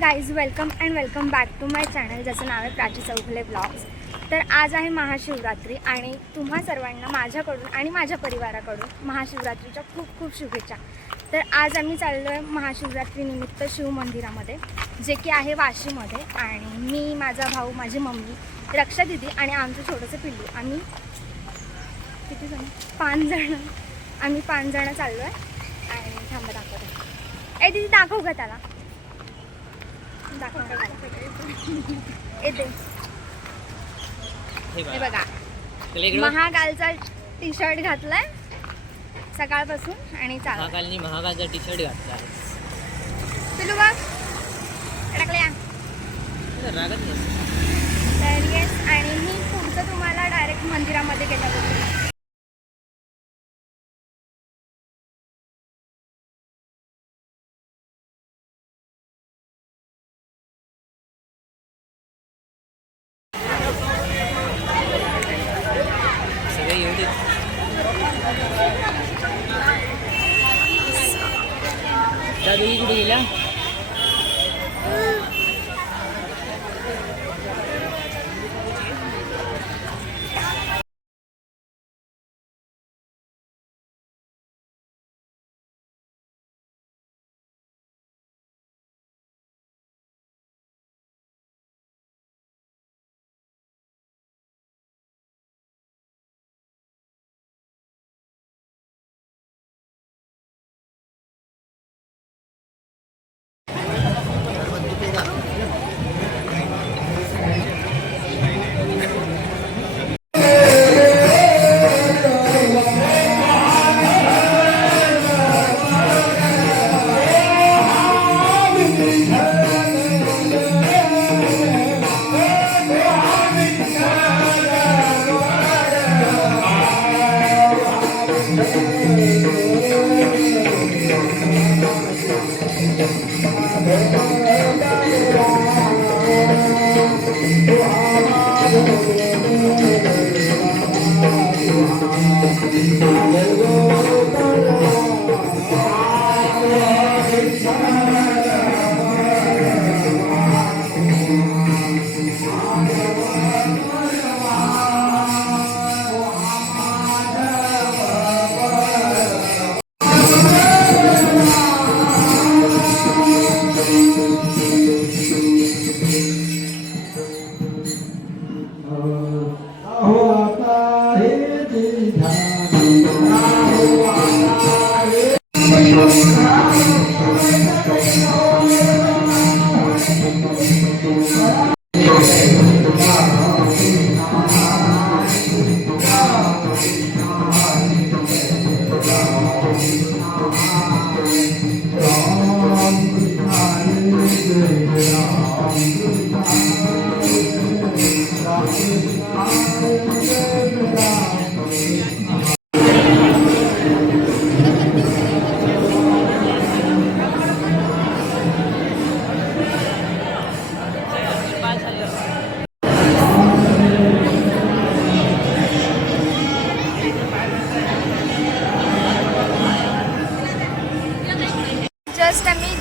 Guys, welcome and welcome back to my channel, ज्याचं नाव आहे प्राची चौगुले ब्लॉग्स. तर आज आहे महाशिवरात्री आणि तुम्हा सर्वांना माझ्याकडून आणि माझ्या परिवाराकडून महाशिवरात्रीच्या खूप खूप शुभेच्छा. तर आज आम्ही चाललो आहे महाशिवरात्रीनिमित्त शिव मंदिरामध्ये, जे की आहे वाशीमध्ये. आणि मी, माझा भाऊ, माझी मम्मी, रक्षा दिदी आणि आमचं छोटंसं पिल्लू, आम्ही किती जण? 5 जण. आम्ही 5 जण चाललो आहे. आणि थांबा दाखवते. ए दीदी, दाखव का त्याला, येते. हे बघा, महाकालचा टी शर्ट घातलाय सकाळपासून आणि महाकालचा टी शर्ट घातला. पिलू बघ टाकल्या. तर येस, आणि मी पुढचं तुम्हाला डायरेक्ट मंदिरामध्ये गेल्याबद्दल दादू कुठे गेला?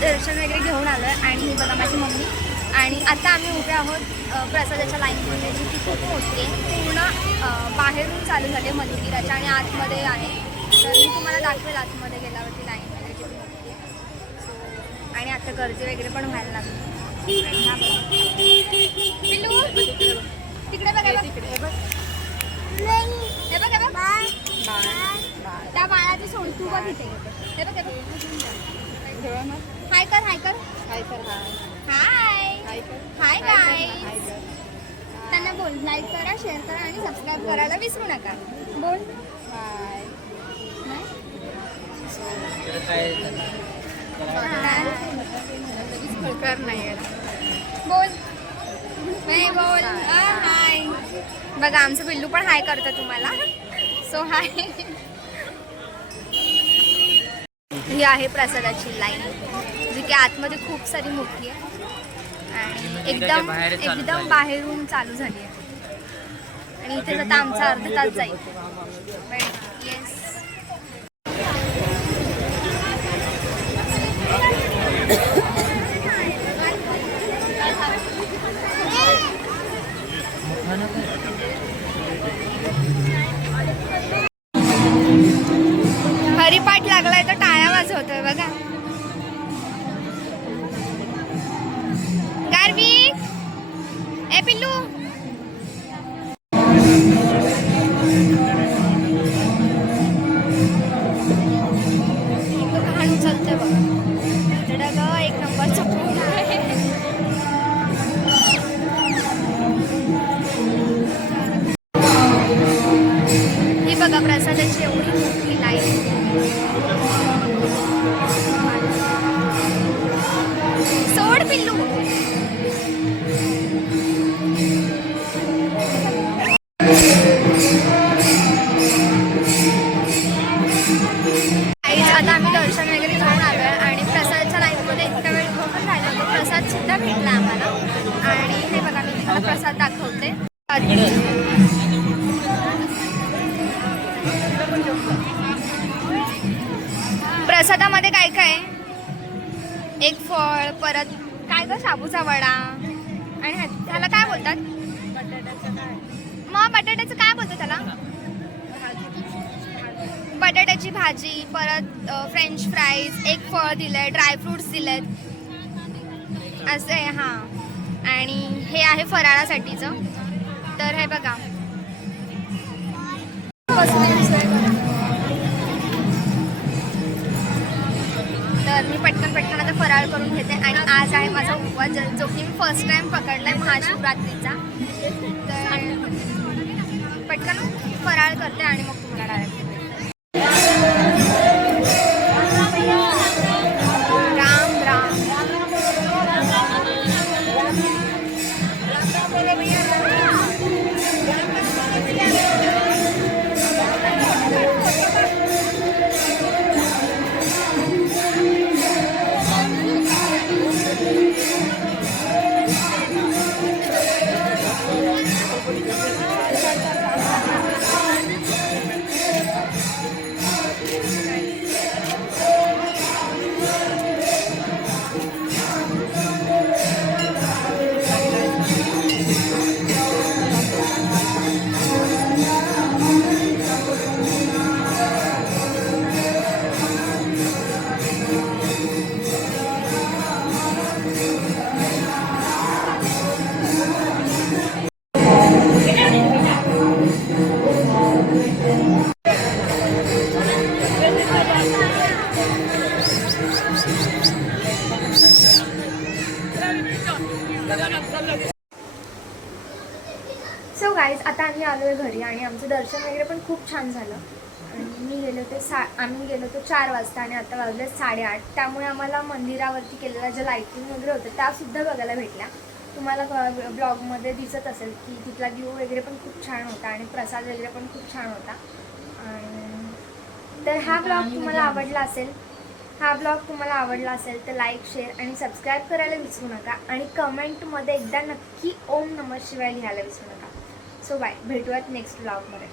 दर्शन वगैरे घेऊन आलो आहे. आणि ही बघा माझी मम्मी. आणि आता आम्ही उभे आहोत प्रसादाच्या लाईनमध्ये, जी की खूप मोठी आहे. पूर्ण बाहेरून चालू झाली आहे मंदिराच्या आणि आतमध्ये आहे. तर मी तुम्हाला दाखवेल आतमध्ये गेल्यावरती लाईन वगैरे किती मोठी आहे. सो आणि आता गर्दी वगैरे पण व्हायला लागली. पिल्लू तिकडे बघा, तिकडे हे बघ, हे बघ, हे बघ, त्या बाळाची सोड तू बघ इथे. हे बघ, हे बघ, हाय कर, हाय कर, हाय कर, हाय हाय गाईज. त्यांना बोल, लाईक करा, शेअर करा आणि सबस्क्राईब करायला विसरू नका. बोल हाय. बोल नाही, बोल हाय. बघा आमचं पिल्लू पण हाय करतं तुम्हाला. सो हाय. ही आहे प्रसादाची लाईन, जी की आतमध्ये खूप सारी मोठी आहे आणि एकदम बाहेरून चालू झाली आहे. आणि इथे आता आमचा अर्धा तास जाईल. येस, पिल्लू. घाण उचलते बघ. एक नंबरचा फोन आहे. ही बघा प्रसादाची एवढी मोठी लाईन. सोड पिल्लू. आता आम्ही दर्शन वगैरे घेऊन आलो आहे आणि प्रसादच्या लाईनमध्ये इतका वेळ बघून राहिला तो प्रसाद सुद्धा भेटला आम्हाला. आणि हे बघा मी तुम्हाला प्रसाद दाखवते. प्रसादामध्ये काय काय आहे? एक फळ, परत काय ग शाबूचा वडा आणि ह्याला काय बोलतात? मग बटाट्याचं काय बोलतात त्याला? बटाट्याची भाजी, परत फ्रेंच फ्राईज, एक फळ दिलंय, ड्रायफ्रुट्स दिलेत असं आहे. हां, आणि हे आहे फराळासाठीचं. तर हे बघा तर मी पटकन आता फराळ करून घेते. आणि आज आहे माझा उपवास जो की मी फर्स्ट टाइम पकडलाय महाशिवरात्रीचा. तर पटकन फराळ करते आणि मग तुम्हाला direct Ram Ram. So guys आता आम्ही आलो आहे घरी आणि आमचं दर्शन वगैरे पण खूप छान झालं. आणि आम्ही गेलो होतो 4 वाजता आणि आता वाजले 8:30. त्यामुळे आम्हाला मंदिरावरती केलेल्या ज्या लाईटिंग वगैरे होत्या त्यासुद्धा बघायला भेटल्या. तुम्हाला ब्लॉगमध्ये दिसत असेल की तिथला व्ह्यू वगैरे पण खूप छान होता आणि प्रसाद वगैरे पण खूप छान होता. आणि तर हा ब्लॉग तुम्हाला आवडला असेल तर लाईक, शेअर आणि सबस्क्राईब करायला विसरू नका. आणि कमेंटमध्ये एकदा नक्की ओम नमः शिवाय लिहायला विसरू नका. सो बाय, भेटूयात नेक्स्ट ब्लॉगमध्ये.